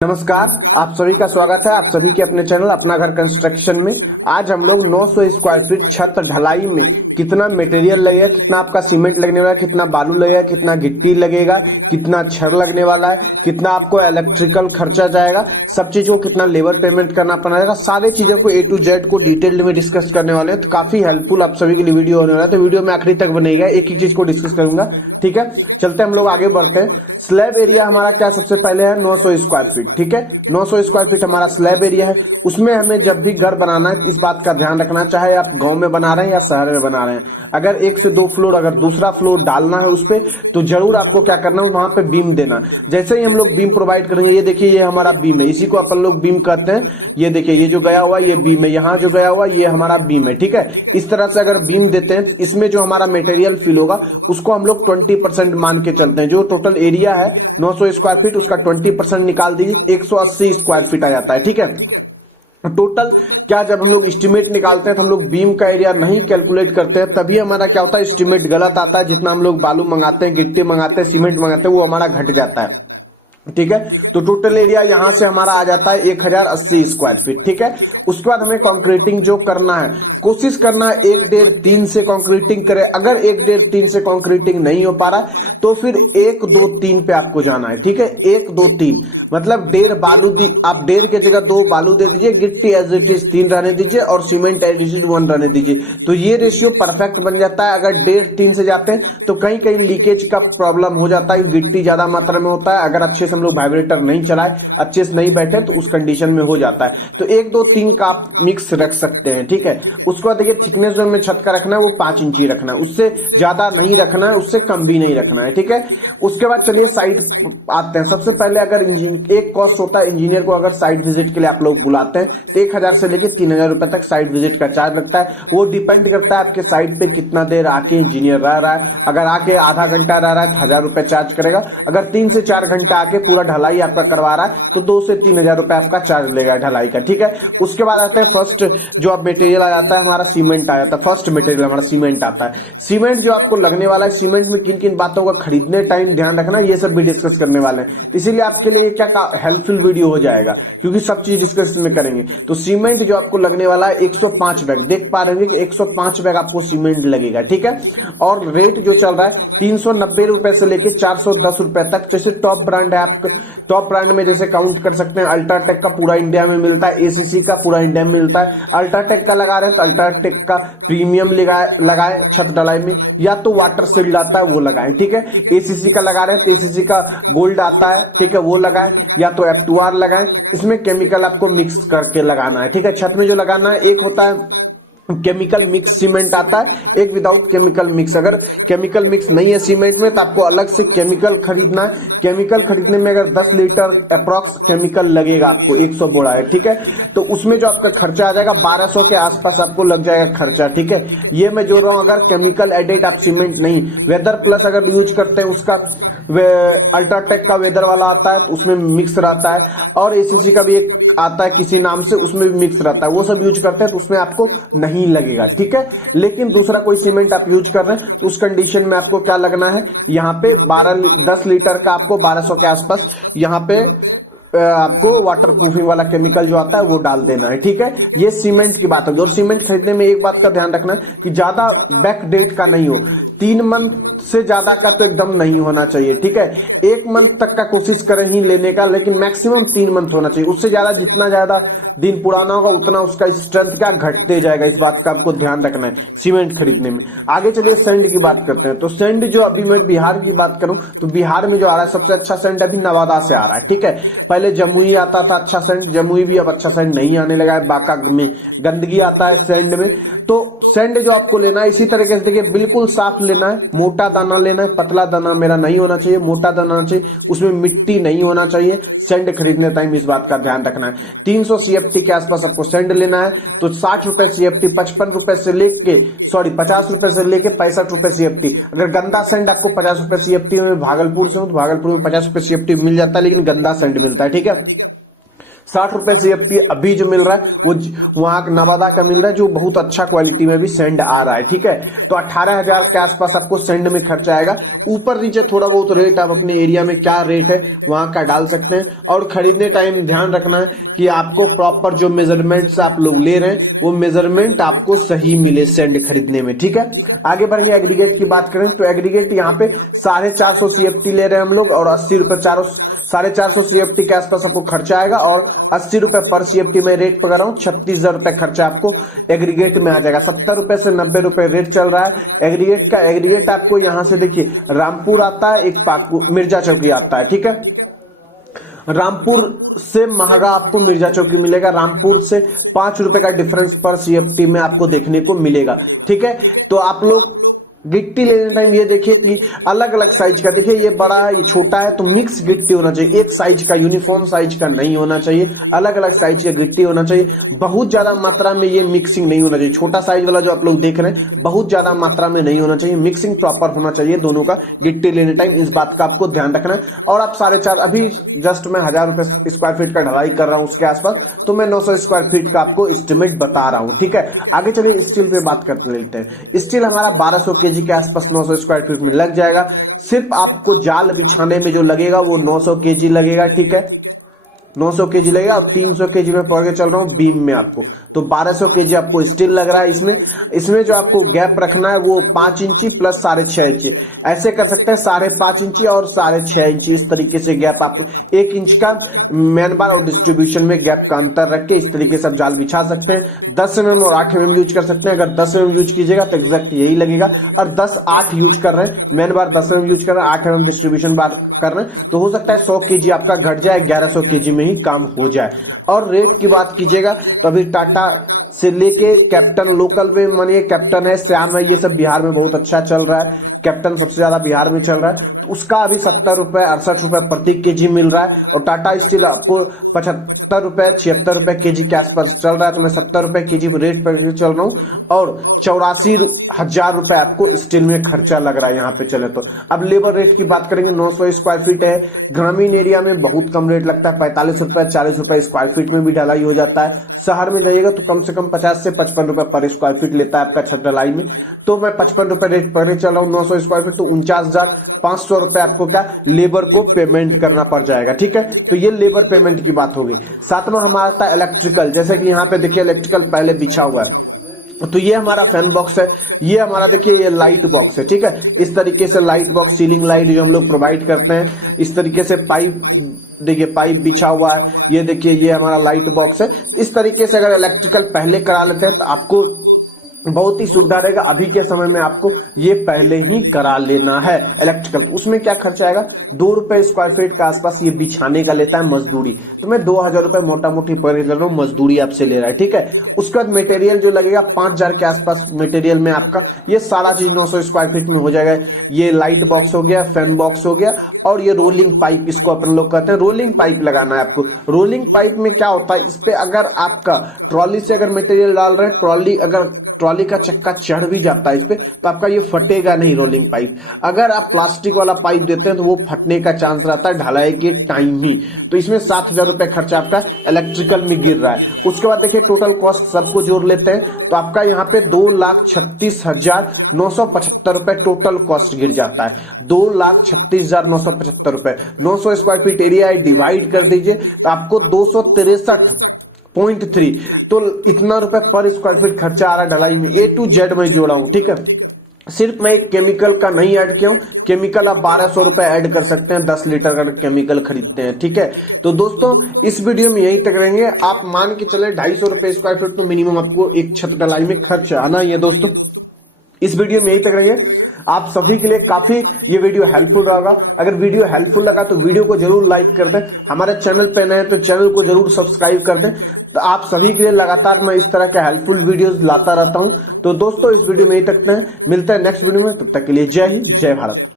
नमस्कार, आप सभी का स्वागत है। आप सभी के अपने चैनल अपना घर कंस्ट्रक्शन में। आज हम लोग 900 स्क्वायर फीट छत ढलाई में कितना मटेरियल लगेगा, कितना आपका सीमेंट लगने वाला है, कितना बालू लगेगा, कितना गिट्टी लगेगा, कितना छड़ लगने वाला है, कितना आपको इलेक्ट्रिकल खर्चा जाएगा, सब चीजों को कितना लेबर पेमेंट करना पड़ेगा, सारे चीजों को A to Z को डिटेल में डिस्कस करने वाले हैं। तो काफी हेल्पफुल आप सभी के लिए वीडियो होने वाला है, तो वीडियो में आखिरी तक बनेगा। एक ही चीज को डिस्कस करूंगा, ठीक है। चलते हम लोग आगे बढ़ते हैं। स्लैब एरिया हमारा क्या सबसे पहले है 900 स्क्वायर फीट, ठीक है। 900 स्क्वायर फीट हमारा स्लैब एरिया है। उसमें हमें जब भी घर बनाना है इस बात का ध्यान रखना, चाहे आप गांव में बना रहे हैं या शहर में बना रहे हैं। अगर 1 से 2 फ्लोर अगर दूसरा फ्लोर डालना है उस पे, तो जरूर आपको क्या करना है, वहां पे बीम देना। जैसे ही हम लोग बीम प्रोवाइड करेंगे, ये देखिए ये हमारा बीम है, इसी को अपन लोग बीम कहते हैं। ये देखिए ये जो गया हुआ ये बीम है, यहाँ जो गया हुआ ये हमारा बीम है, ठीक है। इस तरह से अगर बीम देते हैं, इसमें जो हमारा मटेरियल फिल होगा उसको हम लोग 20% मान के चलते हैं। जो टोटल एरिया है 900 स्क्वायर फीट, उसका 20% निकाल दीजिए, 180 स्क्वायर फीट आ जाता है, ठीक है। टोटल क्या, जब हम लोग एस्टिमेट निकालते हैं तो हम लोग बीम का एरिया नहीं कैलकुलेट करते हैं, तभी हमारा क्या होता है, एस्टिमेट गलत आता है। जितना हम लोग बालू मंगाते हैं, गिट्टी मंगाते हैं, सीमेंट मंगाते हैं, वो हमारा घट जाता है, ठीक है। तो टोटल एरिया यहां से हमारा आ जाता है 1080 स्क्वायर फीट, ठीक है। उसके बाद हमें कंक्रीटिंग जो करना है, कोशिश करना है 1, 1.5, 3 से कंक्रीटिंग करें। अगर 1, 1.5, 3 से कंक्रीटिंग नहीं हो पा रहा तो फिर 1, 2, 3 पे आपको जाना है, ठीक है। 1, 2, 3 मतलब 1.5 बालू आप 1.5 के जगह 2 बालू दे दीजिए, गिट्टी एज इट इज 3 रहने दीजिए और सीमेंट एज इट इज 1 रहने दीजिए। तो ये रेशियो परफेक्ट बन जाता है। अगर 1.5, 3 से जाते हैं तो कहीं कहीं लीकेज का प्रॉब्लम हो जाता है, गिट्टी ज्यादा मात्रा में होता है। अगर अच्छे से हम लोग वाइब्रेटर नहीं चलाए, अच्छे से नहीं बैठे, तो उस कंडीशन में हो जाता है। तो 1, 2, 3 का आप मिक्स रख सकते हैं, ठीक है। उसके बाद देखिए थिकनेस जो हमें छत का रखना है वो 5 इंच ही रखना है, उससे ज्यादा नहीं रखना है, उससे कम भी नहीं रखना है, ठीक है। उसके बाद चलिए साइट आते हैं। सबसे पहले अगर एक कॉस्ट होता है इंजीनियर को, अगर साइट विजिट के लिए आप लोग बुलाते हैं तो 1000 से लेकर 3000 रुपए तक साइट विजिट का चार्ज लगता है। वो डिपेंड करता है आपके साइट पे कितना देर आके इंजीनियर रह रहा है। अगर आके आधा घंटा रह रहा है तो 1000 रुपए चार्ज करेगा। अगर 3 से 4 घंटा आके पूरा ढलाई आपका करवा रहा है तो 2 से 3000 रुपए आपका चार्ज लेगा ढलाई का, ठीक है। उसके बाद आता है फर्स्ट जो आप मटेरियल आ जाता है हमारा, सीमेंट आ जाता है। फर्स्ट मटेरियल हमारा सीमेंट आता है। सीमेंट जो आपको लगने वाला है, सीमेंट में किन किन बातों का खरीदने टाइम ध्यान रखना, ये सब भी डिस्कस करने वाले हैं। इसीलिए आपके लिए क्या हेल्पफुल वीडियो हो जाएगा, क्योंकि सब चीज डिस्कस में करेंगे। तो सीमेंट जो आपको लगने वाला है 105 बैग, देख पा रहे हैं कि 105 बैग आपको सीमेंट लगेगा, ठीक है। और रेट जो चल रहा है 390 रुपए से लेके 410 रुपए तक। जैसे टॉप ब्रांड है आपका, टॉप ब्रांड में जैसे काउंट कर सकते हैं, अल्ट्राटेक का पूरा इंडिया में मिलता है, एसीसी का पूरा इंडिया में मिलता है। अल्ट्राटेक का लगा रहे हैं तो अल्ट्राटेक का प्रीमियम लगाए छत ढलाई में, या तो वाटर सील्ड आता है वो लगाए, ठीक है। एसीसी का लगा रहे हैं तो एसीसी का गोल्ड आता है, ठीक है, वो लगाए, या तो F2R लगाए। इसमें केमिकल आपको मिक्स करके लगाना है, ठीक है। छत में जो लगाना है, एक होता है केमिकल मिक्स सीमेंट आता है, एक विदाउट केमिकल मिक्स। अगर केमिकल मिक्स नहीं है सीमेंट में तो आपको अलग से केमिकल खरीदना है। केमिकल खरीदने में अगर 10 लीटर अप्रॉक्स केमिकल लगेगा आपको, 100 बोरा है, ठीक है। तो उसमें जो आपका खर्चा आ जाएगा 1200 के आसपास आपको लग जाएगा खर्चा, ठीक है। ये मैं जोड़ रहा हूं अगर केमिकल एडेड आप सीमेंट नहीं, वेदर प्लस अगर यूज करते हैं, उसका अल्ट्राटेक का वेदर वाला आता है तो उसमें मिक्स रहता है, और एसीसी का भी एक आता है किसी नाम से, उसमें भी मिक्स रहता है। वो सब यूज करते हैं तो उसमें आपको नहीं लगेगा, ठीक है। लेकिन दूसरा कोई सीमेंट आप यूज कर रहे हैं तो उस कंडीशन में आपको क्या लगना है, यहाँ पे 10 लीटर का आपको 1200 के आसपास यहाँ पे आपको वाटर प्रूफिंग वाला केमिकल जो आता है वो डाल देना है, ठीक है। ये सीमेंट की बात है। और सीमेंट खरीदने में एक बात का ध्यान रखना कि ज्यादा बैक डेट का नहीं हो, 3 मंथ से ज्यादा का तो एकदम नहीं होना चाहिए, ठीक है। 1 मंथ तक का कोशिश करें ही लेने का, लेकिन मैक्सिमम 3 मंथ होना चाहिए। उससे ज्यादा जितना ज्यादा दिन पुराना होगा उतना उसका स्ट्रेंथ क्या घटते जाएगा। इस बात का आपको ध्यान रखना है सीमेंट खरीदने में। आगे चलिए सैंड की बात करते हैं। तो सैंड जो अभी मैं बिहार की बात करूं तो बिहार में जो आ रहा है सबसे अच्छा सैंड अभी नवादा से आ रहा है, ठीक है। पहले जमुई आता था अच्छा सैंड, जमुई भी अब अच्छा सैंड नहीं आने लगा है। बांका में गंदगी आता है सैंड में। तो सैंड जो आपको लेना है इसी तरीके से देखिए, बिल्कुल साफ लेना है, मोटा दाना लेना है। पतला दाना मेरा नहीं होना चाहिए, मोटा दाना होना चाहिए, उसमें मिट्टी नहीं होना चाहिए। सैंड खरीदने टाइम इस बात का ध्यान रखना है। 300 CFT के आसपास आपको सैंड लेना है। तो 60 रुपए CFT, 55 रुपए से लेके 50 रुपए से लेके 65 रुपए CFT। अगर गंदा सैंड आपको 50 रुपए CFT में भागलपुर से हो तो भागलपुर में 50 रुपए CFT मिल जाता है, लेकिन गंदा सैंड मिलता है, ठीक है। 60 रुपए CFT अभी जो मिल रहा है वो वहां नवादा का मिल रहा है, जो बहुत अच्छा क्वालिटी में भी सेंड आ रहा है। ठीक है, तो 18,000 के आसपास आपको सेंड में खर्चा आएगा। ऊपर नीचे थोड़ा बहुत रेट आप अपने एरिया में क्या रेट है वहां का डाल सकते हैं। और खरीदने टाइम ध्यान रखना है कि आपको प्रॉपर जो मेजरमेंट्स आप लोग ले रहे हैं वो मेजरमेंट आपको सही मिले सेंड खरीदने में। ठीक है, आगे बढ़ेंगे। एग्रीगेट की बात करें तो एग्रीगेट यहाँ पे 450 CFT ले रहे हैं हम लोग, और 80 रुपए 450 CFT के आसपास आपको खर्चा आएगा, और 80 रुपए पर CFT में रेट पकड़ रहा हूँ। 36,000 रुपए खर्चा आपको एग्रीगेट में आ जाएगा। 70 रुपए से 90 रुपए रेट चल रहा है एग्रीगेट का। एग्रीगेट आपको यहां से देखिए रामपुर आता है, एक पाकपुर मिर्जा चौकी आता है। ठीक है, रामपुर से महंगा आपको मिर्जा चौकी मिलेगा। रामपुर से 5 रुपए का डिफरेंस पर CFT में आपको देखने को मिलेगा। ठीक है, तो आप लोग गिट्टी लेने टाइम ये देखिए कि अलग अलग साइज का, देखिए ये बड़ा है ये छोटा है, तो मिक्स गिट्टी होना चाहिए। एक साइज का यूनिफॉर्म साइज का नहीं होना चाहिए, अलग अलग साइज का गिट्टी होना चाहिए। बहुत ज्यादा मात्रा में ये मिक्सिंग नहीं होना चाहिए। छोटा साइज वाला जो आप लोग देख रहे हैं बहुत ज्यादा मात्रा में नहीं होना चाहिए, मिक्सिंग प्रॉपर होना चाहिए दोनों का गिट्टी लेने टाइम। इस बात का आपको ध्यान रखना है। और आप 4.5 अभी जस्ट मैं 1000 रुपए स्क्वायर फीट का ढलाई कर रहा हूं उसके आसपास, तो मैं 900 स्क्वायर फीट का आपको एस्टिमेट बता रहा हूं। ठीक है, आगे चलिए स्टील पे बात करते लेते हैं। स्टील हमारा 1200 kg के आसपास 900 स्क्वायर फीट में लग जाएगा। सिर्फ आपको जाल बिछाने में जो लगेगा वो 900 kg लगेगा। ठीक है, 900 kg लगेगा। अब 300 kg में पकड़ के चल रहा हूं बीम में आपको, तो 1200 kg आपको स्टील लग रहा है। इसमें जो आपको गैप रखना है वो 5 इंची प्लस 6.5 इंची, ऐसे कर सकते हैं 5.5 इंची और 6.5 इंची। इस तरीके से गैप आप 1 इंच का मैन बार और डिस्ट्रीब्यूशन में गैप का अंतर रख के इस तरीके से आप जाल बिछा सकते हैं। 10 mm और 8 mm यूज कर सकते हैं। अगर 10 mm यूज कीजिएगा तो एग्जैक्ट यही लगेगा। और 10-8 यूज कर रहे हैं, मैन बार 10 mm यूज कर रहे हैं, 8 mm डिस्ट्रीब्यूशन बार कर रहे हैं, तो हो सकता है 100 kg आपका घट जाए, 1100 kg में ही काम हो जाए। और रेट की बात कीजिएगा तो अभी टाटा से लेके कैप्टन लोकल में मानिए कैप्टन है, श्याम है, ये सब बिहार में बहुत अच्छा चल रहा है। कैप्टन सबसे ज्यादा बिहार में चल रहा है, तो उसका अभी 70 रुपए 68 रुपए प्रति केजी मिल रहा है। और टाटा स्टील आपको 75 रुपए 76 रुपए केजी के आसपास चल रहा है, तो मैं 70 रुपए केजी रेट पर चल रहा हूँ। और 84,000 रुपए आपको स्टील में खर्चा लग रहा है यहाँ पे चले तो। अब लेबर रेट की बात करेंगे, 900 स्क्वायर फीट है। ग्रामीण एरिया में बहुत कम रेट लगता है, 45 रुपए 40 रुपए स्क्वायर फीट में भी ढलाई हो जाता है। शहर में जाइएगा तो कम से कम 50 से 55 रुपए पर स्क्वायर फीट लेता है आपका छत ढलाई में, तो मैं 55 रुपए रेट पर चल रहा हूँ। 900 स्क्वायर फीट तो 49,500 रुपए आपको क्या लेबर को पेमेंट करना पड़ जाएगा। ठीक है, तो ये लेबर पेमेंट की बात होगी। साथ में हमारा था इलेक्ट्रिकल, जैसे कि यहाँ पे देखिए इलेक्ट्रिकल पहले बिछा हुआ है, तो ये हमारा फैन बॉक्स है, ये हमारा देखिए ये लाइट बॉक्स है। ठीक है, इस तरीके से लाइट बॉक्स, सीलिंग लाइट जो हम लोग प्रोवाइड करते हैं, इस तरीके से पाइप देखिए पाइप बिछा हुआ है, ये देखिए ये हमारा लाइट बॉक्स है। इस तरीके से अगर इलेक्ट्रिकल पहले करा लेते हैं तो आपको बहुत ही सुविधा रहेगा। अभी के समय में आपको ये पहले ही करा लेना है इलेक्ट्रिकल, तो उसमें क्या खर्चा आएगा, 2 रुपए स्क्वायर फीट के आसपास ये बिछाने का लेता है मजदूरी, तो मैं 2000 रुपए मोटा मोटी पर कर रहा हूँ मजदूरी आपसे ले रहा है। ठीक है, उसके बाद मटेरियल जो लगेगा 5000 के आसपास मटेरियल में आपका ये सारा चीज 900 स्क्वायर फीट में हो जाएगा। ये लाइट बॉक्स हो गया, फैन बॉक्स हो गया, और ये रोलिंग पाइप, इसको अपन लोग कहते हैं रोलिंग पाइप लगाना है आपको। रोलिंग पाइप में क्या होता है, इस पे अगर आपका ट्रॉली से अगर मटेरियल डाल रहे हैं, ट्रॉली का चक्का चढ़ भी जाता है इस पे, तो आपका ये फटेगा नहीं रोलिंग पाइप। अगर आप प्लास्टिक वाला पाइप देते हैं तो वो फटने का चांस रहता है ढलाई के टाइम ही। तो इसमें 7,000 रुपए खर्चा आपका इलेक्ट्रिकल में गिर रहा है। उसके बाद देखिए टोटल कॉस्ट सबको जोड़ लेते हैं तो आपका यहाँ पे 2,36,975 रुपए टोटल कॉस्ट गिर जाता है। 2,36,975 रुपए 900 स्क्वायर फीट एरिया डिवाइड कर दीजिए तो आपको 263.3, तो इतना रुपए पर स्क्वायर फीट खर्चा आ रहा है ढलाई में। A to Z मैं जोड़ा हूं। ठीक है, सिर्फ मैं एक केमिकल का नहीं ऐड किया हूं, केमिकल आप 1200 रुपए ऐड कर सकते हैं 10 लीटर का केमिकल खरीदते हैं। ठीक है, तो दोस्तों इस वीडियो में यही तक रहेंगे। आप मान के चले 250 रुपए स्क्वायर फीट तो मिनिमम आपको एक छत ढलाई में खर्च आना ही है। दोस्तों इस वीडियो में यही तक रहेंगे। आप सभी के लिए काफी ये वीडियो हेल्पफुल रहेगा। अगर वीडियो हेल्पफुल लगा तो वीडियो को जरूर लाइक कर दें, हमारे चैनल पे नए तो चैनल को जरूर सब्सक्राइब कर दें। तो आप सभी के लिए लगातार मैं इस तरह के हेल्पफुल वीडियोस लाता रहता हूं। तो दोस्तों इस वीडियो में यही तक हैं, मिलते हैं नेक्स्ट वीडियो में, तब तक के लिए जय हिंद जय भारत।